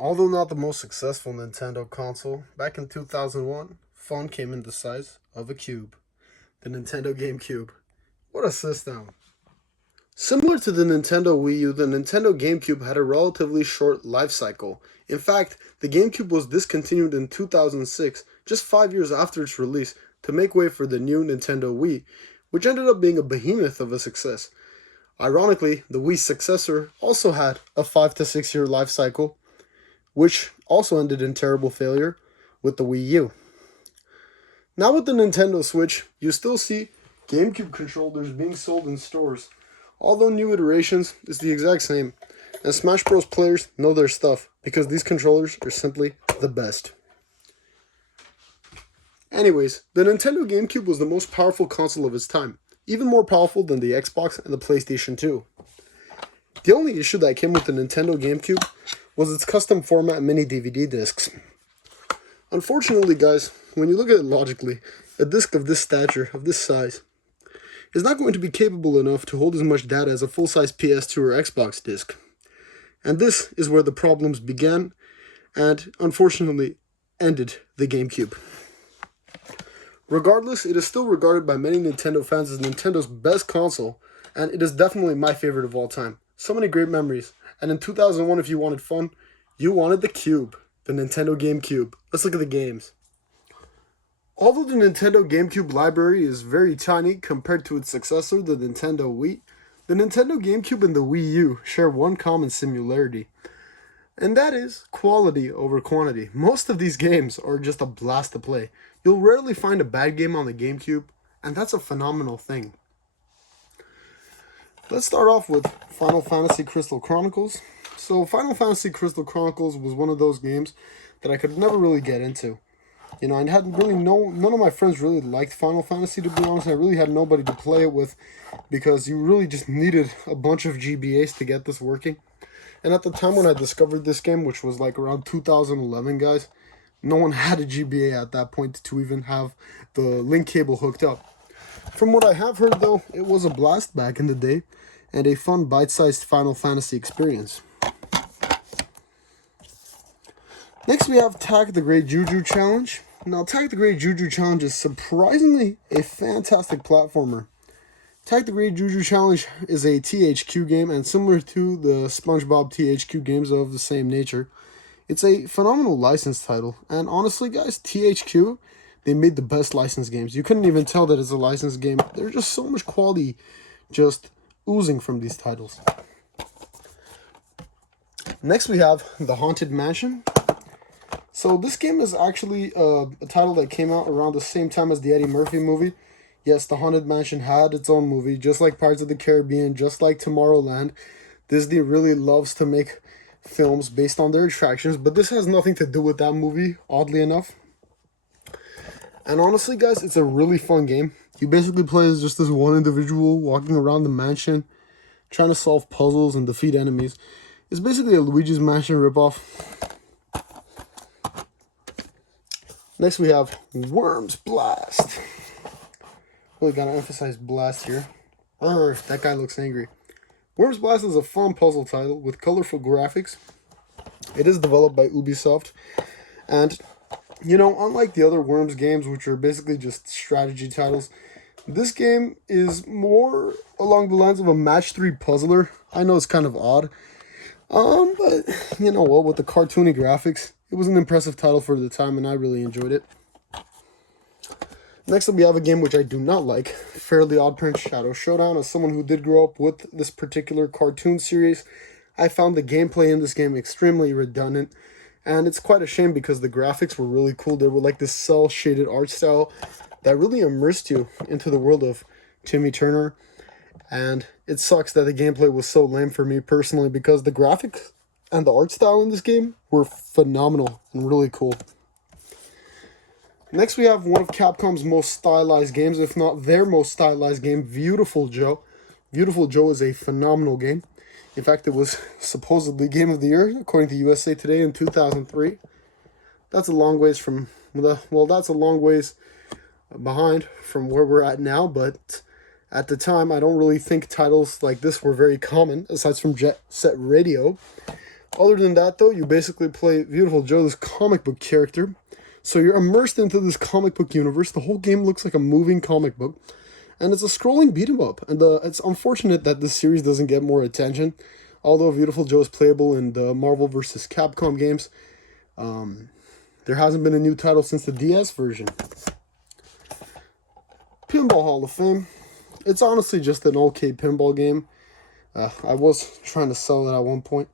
Although not the most successful Nintendo console, back in 2001, fun came in the size of a cube, the Nintendo GameCube. What a system! Similar to the Nintendo Wii U, the Nintendo GameCube had a relatively short life cycle. In fact, the GameCube was discontinued in 2006, just 5 years after its release, to make way for the new Nintendo Wii, which ended up being a behemoth of a success. Ironically, the Wii's successor also had a 5 to 6 year life cycle, which also ended in terrible failure with the Wii U. Now with the Nintendo Switch, you still see GameCube controllers being sold in stores, although new iterations is the exact same, and Smash Bros. Players know their stuff because these controllers are simply the best. Anyways, the Nintendo GameCube was the most powerful console of its time, even more powerful than the Xbox and the PlayStation 2. The only issue that came with the Nintendo GameCube was its custom format mini DVD discs. Unfortunately, guys, when you look at it logically, a disc of this stature, of this size, is not going to be capable enough to hold as much data as a full-size PS2 or Xbox disc. And this is where the problems began and, unfortunately, ended the GameCube. Regardless, it is still regarded by many Nintendo fans as Nintendo's best console, and it is definitely my favorite of all time. So many great memories. And in 2001, if you wanted fun, you wanted the Cube, the Nintendo GameCube. Let's look at the games. Although the Nintendo GameCube library is very tiny compared to its successor, the Nintendo Wii, the Nintendo GameCube and the Wii U share one common similarity, and that is quality over quantity. Most of these games are just a blast to play. You'll rarely find a bad game on the GameCube, and that's a phenomenal thing. Let's start off with Final Fantasy Crystal Chronicles. So Final Fantasy Crystal Chronicles was one of those games that I could never really get into. You know, I had really none of my friends really liked Final Fantasy, to be honest. I really had nobody to play it with because you really just needed a bunch of GBAs to get this working. And at the time when I discovered this game, which was like around 2011, guys, no one had a GBA at that point to even have the link cable hooked up. From what I have heard, though, it was a blast back in the day and a fun bite-sized Final Fantasy experience. Next, we have Tag the Great Juju Challenge. Now, Tag the Great Juju Challenge is surprisingly a fantastic platformer. Tag the Great Juju Challenge is a THQ game, and similar to the SpongeBob THQ games of the same nature, it's a phenomenal licensed title. And honestly, guys, THQ, they made the best licensed games. You couldn't even tell that it's a licensed game. There's just so much quality just oozing from these titles. Next, we have The Haunted Mansion. So this game is actually a title that came out around the same time as the Eddie Murphy movie. Yes, The Haunted Mansion had its own movie, just like Pirates of the Caribbean, just like Tomorrowland. Disney really loves to make films based on their attractions, but this has nothing to do with that movie, oddly enough. And honestly, guys, it's a really fun game. You basically play as just this one individual walking around the mansion, trying to solve puzzles and defeat enemies. It's basically a Luigi's Mansion ripoff. Next, we have Worms Blast. Really gotta emphasize blast here. That guy looks angry. Worms Blast is a fun puzzle title with colorful graphics. It is developed by Ubisoft. And, you know, unlike the other Worms games, which are basically just strategy titles, this game is more along the lines of a match 3 puzzler. I know it's kind of odd. But, you know what, with the cartoony graphics, it was an impressive title for the time, and I really enjoyed it. Next up, we have a game which I do not like, Fairly Oddparents Shadow Showdown. As someone who did grow up with this particular cartoon series, I found the gameplay in this game extremely redundant, and it's quite a shame because the graphics were really cool. They were like this cel-shaded art style that really immersed you into the world of Timmy Turner, and it sucks that the gameplay was so lame for me personally because the graphics and the art style in this game were phenomenal and really cool. Next, we have one of Capcom's most stylized games, if not their most stylized game, Beautiful Joe. Beautiful Joe is a phenomenal game. In fact, it was supposedly Game of the Year, according to USA Today in 2003. That's a long ways from, well, that's a long ways behind from where we're at now, but at the time, I don't really think titles like this were very common, aside from Jet Set Radio. Other than that, though, you basically play Beautiful Joe, this comic book character. So you're immersed into this comic book universe. The whole game looks like a moving comic book. And it's a scrolling beat 'em up. And it's unfortunate that this series doesn't get more attention. Although Beautiful Joe is playable in the Marvel vs. Capcom games, there hasn't been a new title since the DS version. Pinball Hall of Fame. It's honestly just an okay pinball game. I was trying to sell it at one point.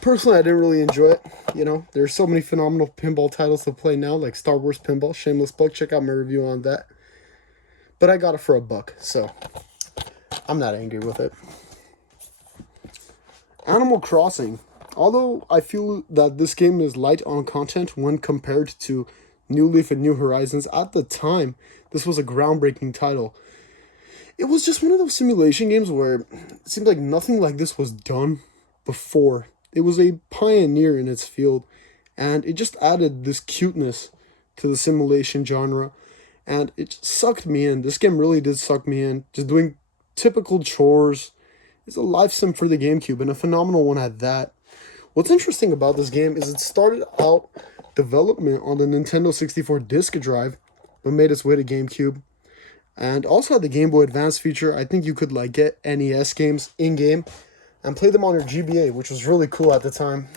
Personally, I didn't really enjoy it. You know, there's so many phenomenal pinball titles to play now, like Star Wars Pinball. Shameless plug. Check out my review on that. But I got it for $1, so I'm not angry with it. Animal Crossing. Although I feel that this game is light on content when compared to New Leaf and New Horizons, at the time, this was a groundbreaking title. It was just one of those simulation games where it seemed like nothing like this was done before. It was a pioneer in its field, and it just added this cuteness to the simulation genre, and it just sucked me in. This game really did suck me in. Just doing typical chores. It's a life sim for the GameCube, and a phenomenal one at that. What's interesting about this game is it started out development on the Nintendo 64 disk drive, but made its way to GameCube. And also had the Game Boy Advance feature. I think you could like get NES games in-game and play them on your GBA, which was really cool at the time.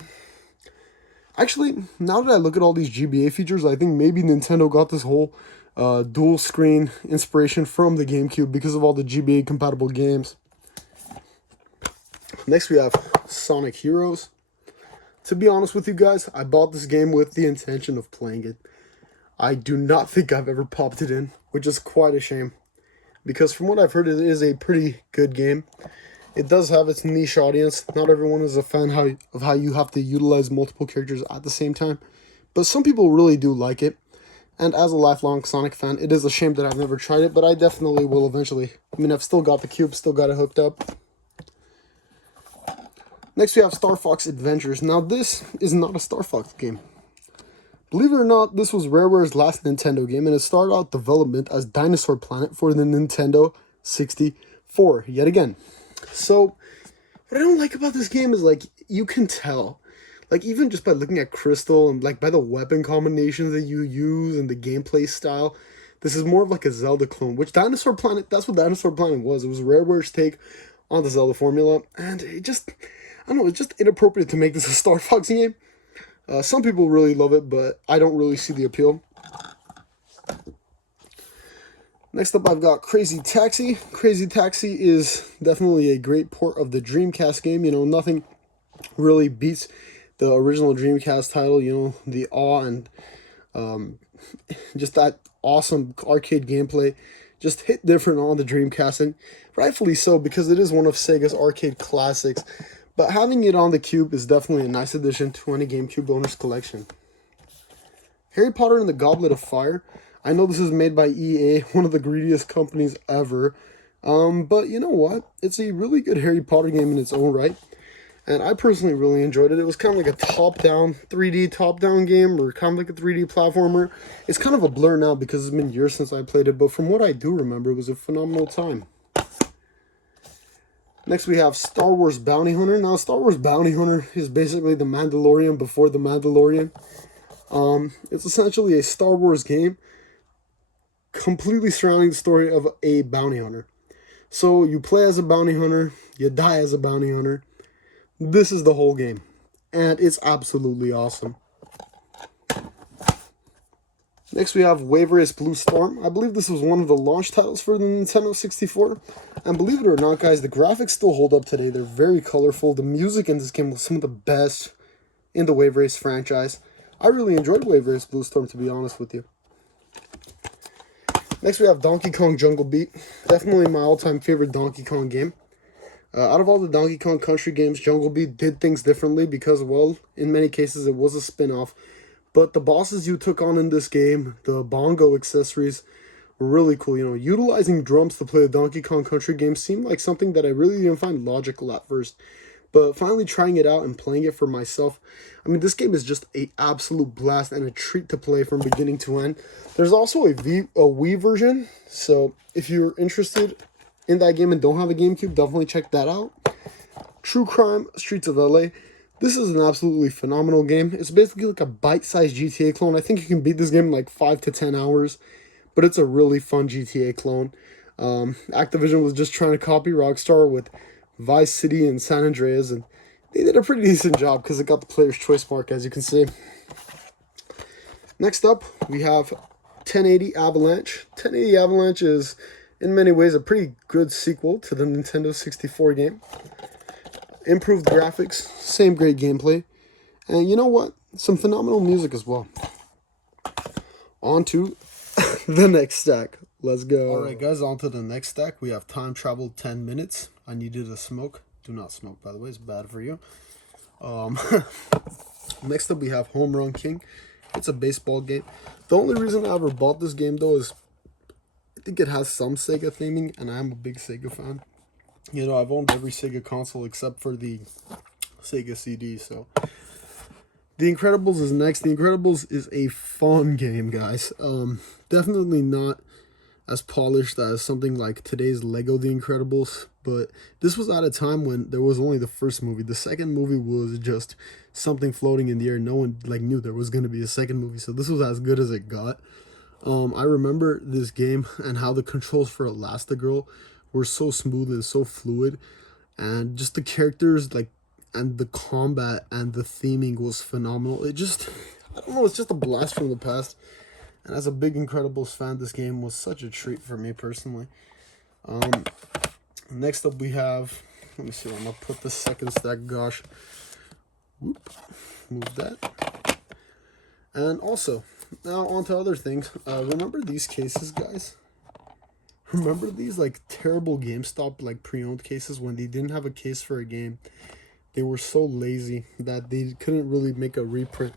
Actually, now that I look at all these GBA features, I think maybe Nintendo got this whole dual screen inspiration from the GameCube because of all the GBA compatible games. Next we have Sonic Heroes. To be honest with you guys, I bought this game with the intention of playing it. I do not think I've ever popped it in, which is quite a shame. Because from what I've heard, it is a pretty good game. It does have its niche audience. Not everyone is a fan of how you have to utilize multiple characters at the same time. But some people really do like it. And as a lifelong Sonic fan, it is a shame that I've never tried it, but I definitely will eventually. I mean, I've still got the cube, still got it hooked up. Next we have Star Fox Adventures. Now this is not a Star Fox game. Believe it or not, this was Rareware's last Nintendo game, and it started out development as Dinosaur Planet for the Nintendo 64, yet again. So, what I don't like about this game is, like, you can tell, like, even just by looking at Crystal and, like, by the weapon combinations that you use and the gameplay style, this is more of, like, a Zelda clone, which Dinosaur Planet, that's what Dinosaur Planet was. It was Rareware's take on the Zelda formula, and it just, I don't know, it's just inappropriate to make this a Star Fox game. Some people really love it, but I don't really see the appeal. Next up, I've got Crazy Taxi. Crazy Taxi is definitely a great port of the Dreamcast game. You know, nothing really beats the original Dreamcast title. You know, the awe and just that awesome arcade gameplay just hit different on the Dreamcast, and rightfully so, because it is one of Sega's arcade classics. But having it on the Cube is definitely a nice addition to any GameCube owner's collection. Harry Potter and the Goblet of Fire. I know this is made by EA, one of the greediest companies ever. But you know what? It's a really good Harry Potter game in its own right. And I personally really enjoyed it. It was kind of like a top-down, 3D top-down game, or kind of like a 3D platformer. It's kind of a blur now because it's been years since I played it, but from what I do remember, it was a phenomenal time. Next we have Star Wars Bounty Hunter. Now, Star Wars Bounty Hunter is basically the Mandalorian before the Mandalorian. It's essentially a Star Wars game completely surrounding the story of a bounty hunter. So you play as a bounty hunter, you die as a bounty hunter. This is the whole game, and it's absolutely awesome. Next we have Wave Race Blue Storm. I believe this was one of the launch titles for the Nintendo 64. And believe it or not, guys, the graphics still hold up today. They're very colorful. The music in this game was some of the best in the Wave Race franchise. I really enjoyed Wave Race Blue Storm, to be honest with you. Next we have Donkey Kong Jungle Beat. Definitely my all-time favorite Donkey Kong game. Out of all the Donkey Kong Country games, Jungle Beat did things differently because, well, in many cases it was a spin-off. But the bosses you took on in this game, the bongo accessories, were really cool. You know, utilizing drums to play a Donkey Kong Country game seemed like something that I really didn't find logical at first. But finally trying it out and playing it for myself, I mean, this game is just an absolute blast and a treat to play from beginning to end. There's also a Wii version, so if you're interested in that game and don't have a GameCube, definitely check that out. True Crime Streets of LA. This is an absolutely phenomenal game. It's basically like a bite-sized GTA clone. I think you can beat this game in like 5 to 10 hours, but it's a really fun GTA clone. Activision was just trying to copy Rockstar with Vice City and San Andreas, and they did a pretty decent job because it got the Player's Choice mark, as you can see. Next up, we have 1080 Avalanche. 1080 Avalanche is, in many ways, a pretty good sequel to the Nintendo 64 game. Improved graphics, same great gameplay, and you know what? Some phenomenal music as well. On to the next stack. Let's go. Alright guys, on to the next stack. We have Time Travel 10 Minutes. I needed a smoke. Do not smoke, by the way. It's bad for you. Next up, we have Home Run King. It's a baseball game. The only reason I ever bought this game, though, is I think it has some Sega theming, and I am a big Sega fan. You know, I've owned every Sega console except for the Sega CD, so... The Incredibles is next. The Incredibles is a fun game, guys. Definitely not as polished as something like today's Lego The Incredibles, but this was at a time when there was only the first movie. The second movie was just something floating in the air. No one knew there was going to be a second movie, so this was as good as it got. I remember this game and how the controls for Elastigirl were so smooth and so fluid, and just the characters, and the combat and the theming was phenomenal. It just, I don't know, it's just a blast from the past. And as a big Incredibles fan, this game was such a treat for me personally. Next up we have, let me see, I'm gonna put the second stack, gosh. Whoop, move that. And also, now on to other things. Remember these cases, guys? Remember these terrible GameStop pre-owned cases when they didn't have a case for a game? They were so lazy that they couldn't really make a reprint.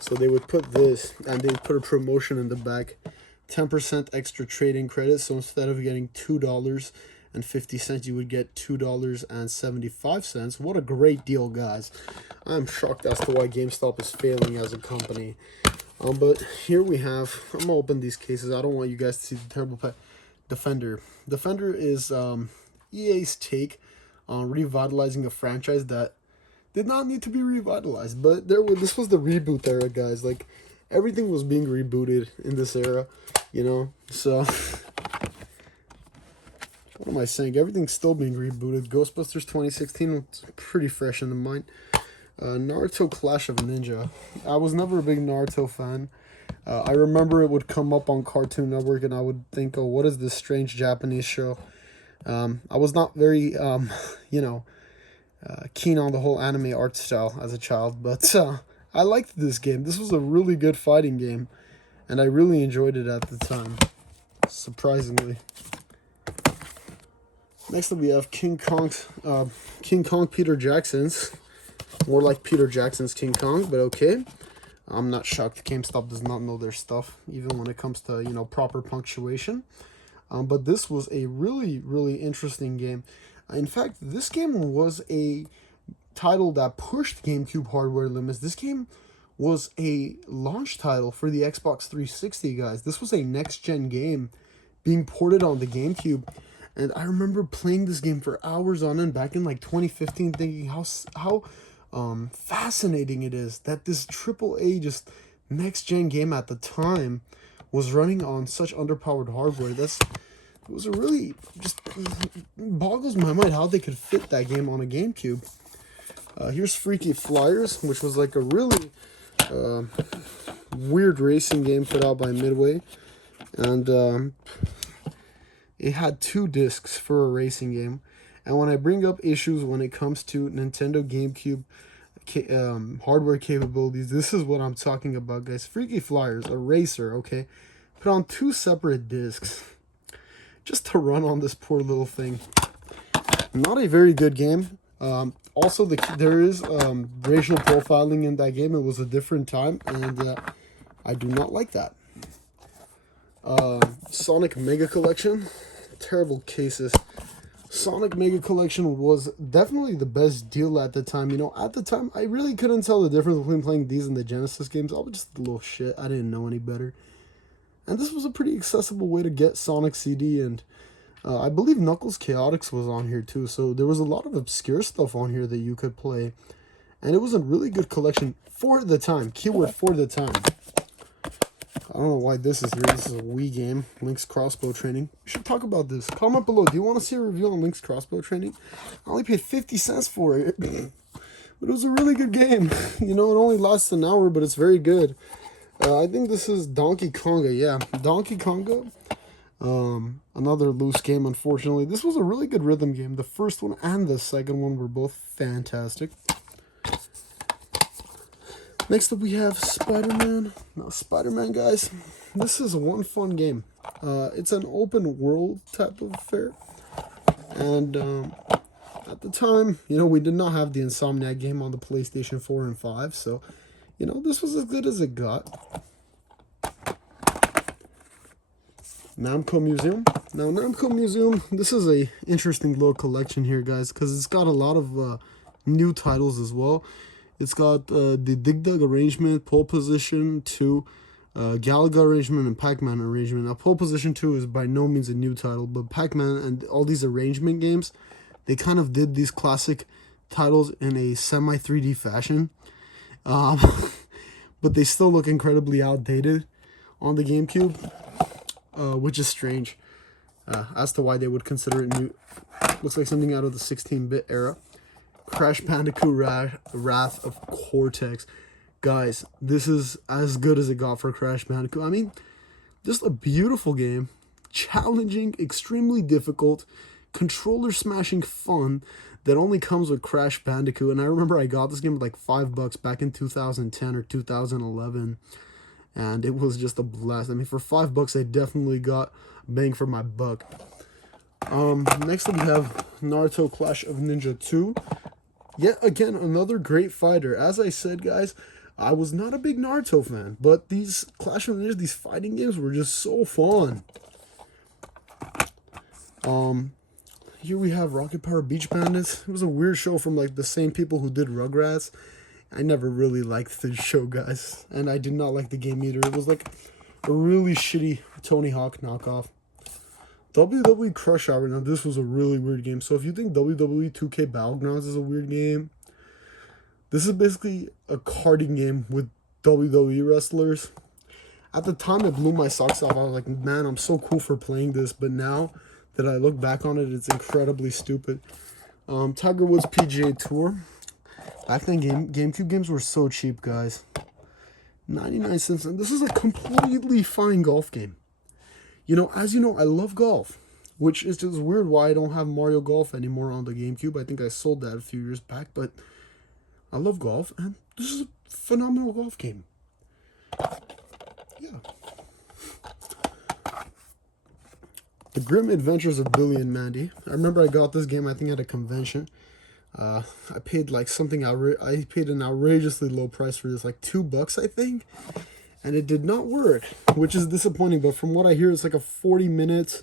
So they would put this, and they would put a promotion in the back. 10% extra trading credit. So instead of getting $2.50, you would get $2.75. What a great deal, guys. I'm shocked as to why GameStop is failing as a company. But here we have, I'm going to open these cases. I don't want you guys to see the terrible Defender. Defender is EA's take on revitalizing a franchise that did not need to be revitalized, but this was the reboot era, guys. Everything was being rebooted in this era, you know. So what am I saying? Everything's still being rebooted. Ghostbusters 2016 was pretty fresh in the mind. Naruto Clash of Ninja. I was never a big Naruto fan. I remember it would come up on Cartoon Network, and I would think, oh, what is this strange Japanese show? I was not very, keen on the whole anime art style as a child, but I liked this game. This was a really good fighting game, and I really enjoyed it at the time, surprisingly. Next up, we have King Kong Peter Jackson's. More like Peter Jackson's King Kong, but okay. I'm not shocked GameStop does not know their stuff, even when it comes to, proper punctuation. But this was a really, really interesting game. In fact, this game was a title that pushed GameCube hardware limits. This game was a launch title for the Xbox 360, guys. This was a next-gen game being ported on the GameCube. And I remember playing this game for hours on end back in 2015, thinking how fascinating it is that this AAA just next-gen game at the time was running on such underpowered hardware. It was a really, just boggles my mind how they could fit that game on a GameCube. Here's Freaky Flyers, which was a really weird racing game put out by Midway. And it had 2 discs for a racing game. And when I bring up issues when it comes to Nintendo GameCube hardware capabilities, this is what I'm talking about, guys. Freaky Flyers, a racer, okay? Put on 2 separate discs just to run on this poor little thing. Not a very good game. Also, there is racial profiling in that game. It was a different time, and I do not like that. Sonic Mega Collection. Terrible cases. Sonic Mega Collection was definitely the best deal at the time. At the time, I really couldn't tell the difference between playing these and the Genesis games. I was just a little shit. I didn't know any better. And this was a pretty accessible way to get Sonic CD and I believe Knuckles Chaotix was on here too, so there was a lot of obscure stuff on here that you could play. And it was a really good collection for the time. Keyword for the time. I don't know why this is here. This is a Wii game, Link's Crossbow Training. We should talk about this. Comment below. Do you want to see a review on Link's Crossbow Training? I only paid 50 cents for it. But it was a really good game. You know, it only lasts an hour, but it's very good. I think this is Donkey Konga. Yeah, Donkey Konga. Another loose game, unfortunately. This was a really good rhythm game. The first one and the second one were both fantastic. Next up we have Spider-Man. Now Spider-Man, guys, this is one fun game. It's an open world type of affair. And at the time, you know, we did not have the Insomniac game on the PlayStation 4 and 5. So, you know, this was as good as it got. Namco Museum. Now, Namco Museum, this is a interesting little collection here, guys, because it's got a lot of new titles as well. It's got the Dig Dug arrangement, Pole Position 2, Galaga arrangement, and Pac-Man arrangement. Now, Pole Position 2 is by no means a new title, but Pac-Man and all these arrangement games, they kind of did these classic titles in a semi-3D fashion. But they still look incredibly outdated on the GameCube. Which is strange as to why they would consider it new. Looks like something out of the 16-bit era. Crash Bandicoot Wrath of Cortex. Guys, this is as good as it got for Crash Bandicoot. I mean, just a beautiful game. Challenging, extremely difficult, controller-smashing fun that only comes with Crash Bandicoot. And I remember I got this game with like $5 back in 2010 or 2011. And it was just a blast. I mean, for $5, I definitely got bang for my buck. Next up we have Naruto Clash of Ninja 2. Yet again, another great fighter. As I said, guys, I was not a big Naruto fan, but these Clash of Ninja, these fighting games were just so fun. Here we have Rocket Power Beach Bandits. It was a weird show from like the same people who did Rugrats. I never really liked the show, guys, and I did not like the game either. It was like a really shitty Tony Hawk knockoff. WWE Crush Hour. Now, this was a really weird game. So if you think WWE 2K Battlegrounds is a weird game, this is basically a karting game with WWE wrestlers. At the time, it blew my socks off. I was like, man, I'm so cool for playing this. But now that I look back on it, it's incredibly stupid. Tiger Woods PGA Tour. Back then, GameCube games were so cheap, guys. 99 cents. And this is a completely fine golf game. You know, as you know, I love golf. Which is just weird why I don't have Mario Golf anymore on the GameCube. I think I sold that a few years back. But I love golf. And this is a phenomenal golf game. Yeah. The Grim Adventures of Billy and Mandy. I remember I got this game, I think, at a convention. I paid like something I paid an outrageously low price for this, like $2, I think, and it did not work, which is disappointing. But from what I hear, it's like a 40-minute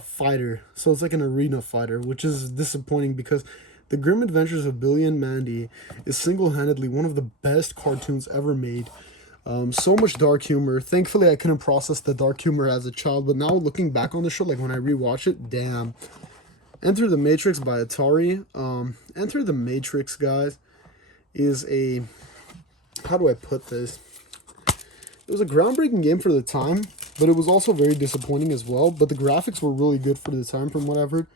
fighter, so it's like an arena fighter, which is disappointing because The Grim Adventures of Billy and Mandy is single-handedly one of the best cartoons ever made. So much dark humor. Thankfully, I couldn't process the dark humor as a child, but now looking back on the show, like when I rewatch it, damn. Enter the Matrix by Atari. Enter the Matrix, guys, is a... How do I put this? It was a groundbreaking game for the time, but it was also very disappointing as well. But the graphics were really good for the time from what I've heard.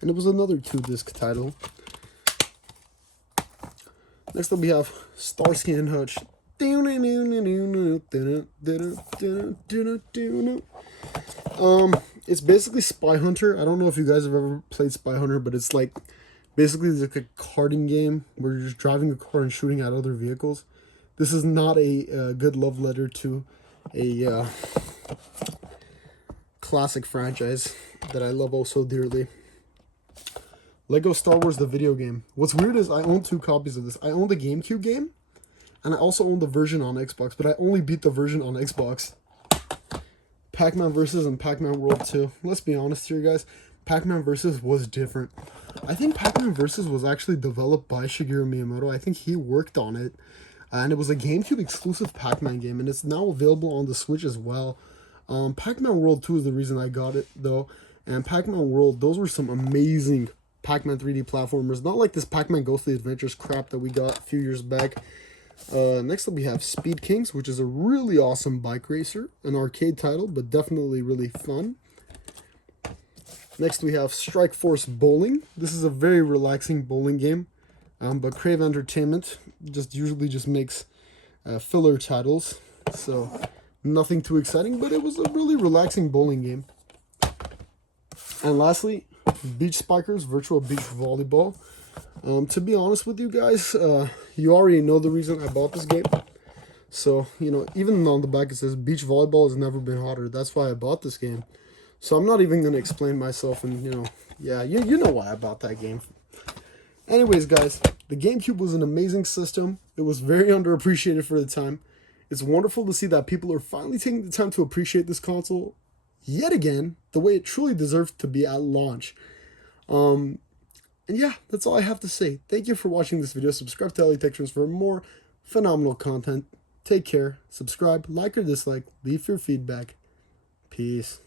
And it was another 2-disc title. Next up we have Starsky and Hutch. It's basically Spy Hunter. I don't know if you guys have ever played Spy Hunter, but it's like basically like a karting game where you're just driving a car and shooting at other vehicles. This is not a good love letter to a classic franchise that I love oh so dearly. Lego Star Wars the video game. What's weird is I own 2 copies of this. I own the GameCube game, and I also own the version on Xbox, but I only beat the version on Xbox. Pac-Man Vs. and Pac-Man World 2. Let's be honest here, guys. Pac-Man Vs. was different. I think Pac-Man Vs. was actually developed by Shigeru Miyamoto. I think he worked on it. And it was a GameCube exclusive Pac-Man game, and it's now available on the Switch as well. Pac-Man World 2 is the reason I got it, though. and Pac-Man World. Those were some amazing Pac-Man 3D platformers. Not like this Pac-Man Ghostly Adventures crap that we got a few years back. Next up we have Speed Kings, which is a really awesome bike racer. An arcade title, but definitely really fun. Next we have Strike Force Bowling. This is a very relaxing bowling game. But Crave Entertainment usually just makes filler titles. So nothing too exciting, but it was a really relaxing bowling game. And lastly, Beach Spikers Virtual Beach Volleyball. To be honest with you guys, you already know the reason I bought this game. So, you know, even on the back it says beach volleyball has never been hotter. That's why I bought this game. So I'm not even going to explain myself and, you know, yeah, you know why I bought that game. Anyways, guys, the GameCube was an amazing system. It was very underappreciated for the time. It's wonderful to see that people are finally taking the time to appreciate this console yet again the way it truly deserves to be at launch. And yeah, that's all I have to say. Thank you for watching this video. Subscribe to LA Tech Trends for more phenomenal content. Take care. Subscribe, like or dislike. Leave your feedback. Peace.